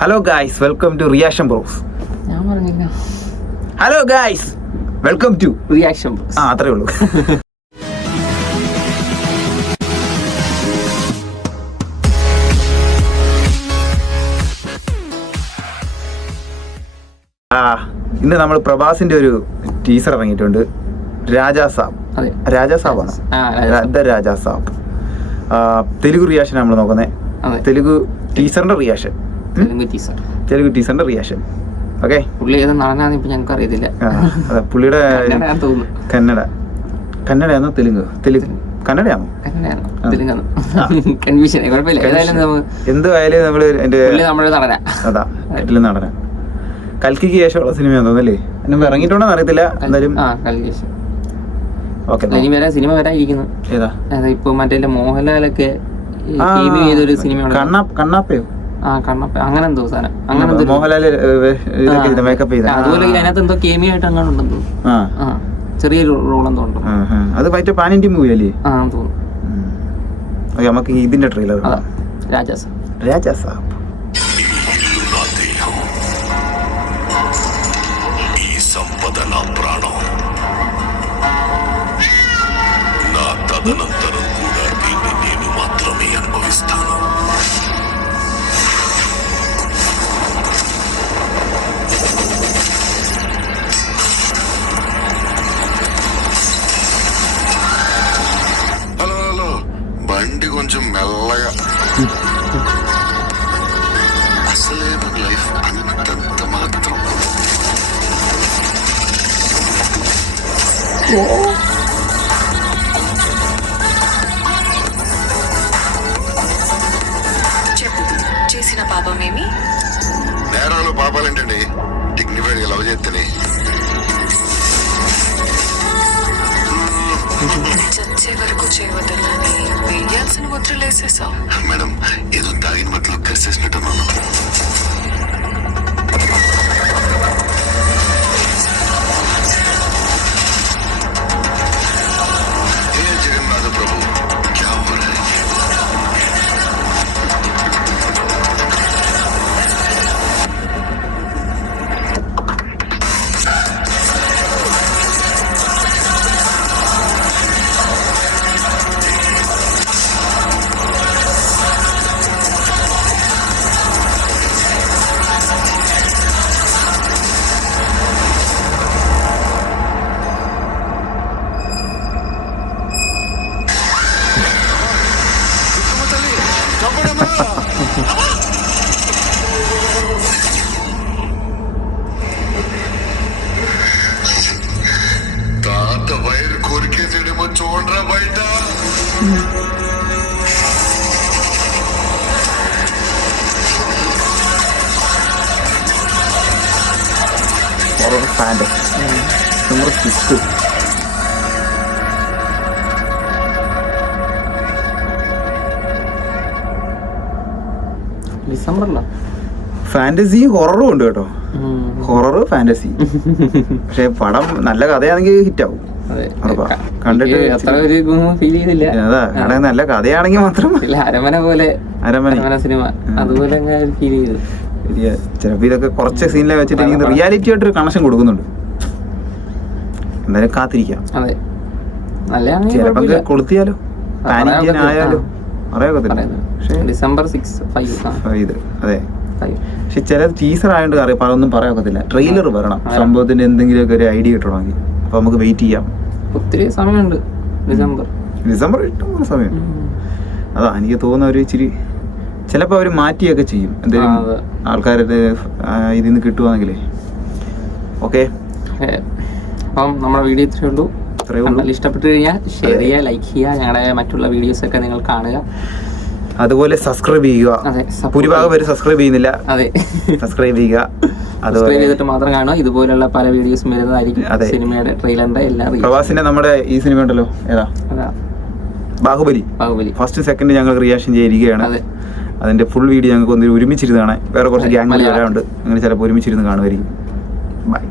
Hello guys, welcome to reaction bros. ഞാൻ പറഞ്ഞില്ല. Hello guys, welcome to reaction bros. അത്രേ ഉള്ളൂ. ഇന്ന് നമ്മൾ പ്രഭാസിന്റെ ഒരു ടീസർ ഇറങ്ങിയിട്ടുണ്ട്. രാജാ സാബ്. രാജാ സാബാണ്. രാജാ സാബ്. തെലുഗു റിയാക്ഷൻ നമ്മൾ നോക്കുന്നത്. തെലുഗു ടീസറിന്റെ റിയാക്ഷൻ. തെലുഗു ടീസറിന്റെ റിയാക്ഷൻ. ഓക്കെ, പുള്ളി ഏത് നടനാന്ന് ഇപ്പൊ ഞങ്ങൾക്ക് അറിയത്തില്ല. പുള്ളിയുടെ കന്നഡയാണോ കന്നഡയാണോ എന്തായാലും നമ്മള് അതാ കെട്ടില് നടന. കൽക്കിക്ക് ശേഷമുള്ള സിനിമയാന്ന് തോന്നല്ലേ? എന്നെ ഇറങ്ങിയിട്ടുണ്ടോ അറിയത്തില്ല. എന്തായാലും സിനിമ വരാനിരിക്കുന്നു. ഏതാ ഇപ്പൊ മറ്റേ മോഹൻലാലൊക്കെ ചെയ്തൊരു സിനിമ കണ്ണാപ്പയോ അങ്ങനെ എന്തോ സാധനം, അങ്ങനെ മോഹൻലാല് മേക്കപ്പ് ചെയ്ത അതുപോലെ അതിനകത്ത് എന്തോ കേമിയോ ആയിട്ട് അങ്ങനെ ഉണ്ടെന്ന് തോന്നുന്നു. ചെറിയൊരു റോൾ എന്തോ ഉണ്ട്. അത് മറ്റേ പാൻ ഇന്ത്യ മൂവി അല്ലേ? തോന്നുന്നു. നമുക്ക് ഇതിന്റെ ട്രെയിലർ രാജാ സാബ്. తదనంతరం కూడా దీన్ని నేను మాత్రమే అనుభవిస్తాను. హలో హలో, బండి కొంచెం మెల్లగా. అసలే మన లైఫ్ అంతంత మాత్రం. చేసిన పాపమేమి? నేరాలు పాపాలేంటండి, డిగ్నిఫైడ్గా లవ్ చేస్తేనే. చచ్చే వరకు చేయవద్దని వేయాల్సిన ముద్రలేసేసావు. మేడం, ఏదో తాగిన మట్లో కలిసేసినట్టున్నాను. జగన్నాథ ప్రభు, క్యా హో రహా హై? తాత వైర్ కొరికేసేడేమో చూడరా బయట. ഡിസംബറിലോ? ഫാന്റസി ഹൊററും ഉണ്ട് കേട്ടോ. Horror fantasy. പക്ഷെ പടം നല്ല കഥയാണെങ്കിൽ ഹിറ്റാവും. കണ്ടിട്ട് ഫീൽ ചെയ്തില്ല. അതാ നല്ല കഥയാണെങ്കിൽ മാത്രം. അരമന സിനിമ അതുപോലെ ഫീൽ ചെയ്തു. ചിലപ്പോ ഇതൊക്കെ കുറച്ച് സീനിലെ വെച്ചിട്ട് എനിക്ക് റിയാലിറ്റി ആയിട്ടൊരു കണക്ഷൻ കൊടുക്കുന്നുണ്ട്. എന്തായാലും കാത്തിരിക്കാം. അതെ, ചിലപ്പോ കൊളുത്തിയാലോ, പാൻ ഇന്ത്യൻ ആയാലോ ഡിസംബർ 6, 5. അതെ, പക്ഷെ ചില ടീസർ ആയതുകൊണ്ട് ഒന്നും പറയാക്കത്തില്ല. ട്രെയിലർ വരണം, സംഭവത്തിന്റെ എന്തെങ്കിലുമൊക്കെ ഒരു ഐഡിയ കിട്ടണമെങ്കിൽ. അപ്പൊ നമുക്ക് വെയിറ്റ് ചെയ്യാം. ഒത്തിരി സമയമുണ്ട്. ഡിസംബർ ഇഷ്ടംപോലെ സമയമുണ്ട്. അതാ എനിക്ക് തോന്നുന്ന ഒരു ഇച്ചിരി ചിലപ്പോ അവര് മാറ്റിയൊക്കെ ചെയ്യും. എന്തെങ്കിലും ആൾക്കാരുടെ ഇതിൽ നിന്ന് കിട്ടുവാണെങ്കിലേ. ഓക്കെ, അപ്പം നമ്മുടെ വീഡിയോ ഇത്രയേ ഉള്ളൂ. ഇഷ്ടപ്പെട്ടു കഴിഞ്ഞാൽ ഷെയർ ചെയ്യുക, ലൈക്ക് ചെയ്യുക. ഞങ്ങളുടെ മറ്റുള്ള വീഡിയോസ് ഒക്കെ നിങ്ങൾ കാണുക. അതുപോലെ സബ്സ്ക്രൈബ് ചെയ്യുക. ഭൂരിഭാഗം പേര് സബ്സ്ക്രൈബ് ചെയ്യുന്നില്ല. അതെ, സബ്സ്ക്രൈബ് ചെയ്യുക. സബ്സ്ക്രൈബ് ചെയ്തിട്ട് മാത്രം കാണുക. ഇതുപോലുള്ള പല വീഡിയോസും വരുന്നതായിരിക്കും. സിനിമയുടെ ട്രെയിലറിന്റെ എല്ലാ പ്രവാസിന്റെ നമ്മുടെ ഈ സിനിമ ഉണ്ടല്ലോ, ഏതാ? ബാഹുബലി. ഫസ്റ്റ് സെക്കൻഡ് ഞങ്ങൾ റിയാക്ഷൻ ചെയ്തിരിക്കുകയാണ്. അതിന്റെ ഫുൾ വീഡിയോ ഞങ്ങൾക്ക് ഒന്ന് ഒരുമിച്ചിരുന്ന് കാണാൻ. വേറെ കുറച്ച് ഗ്യാങ് വരാറുണ്ട്. അങ്ങനെ ചിലപ്പോൾ ഒരുമിച്ചിരുന്ന് കാണുമായിരിക്കും. ബൈ.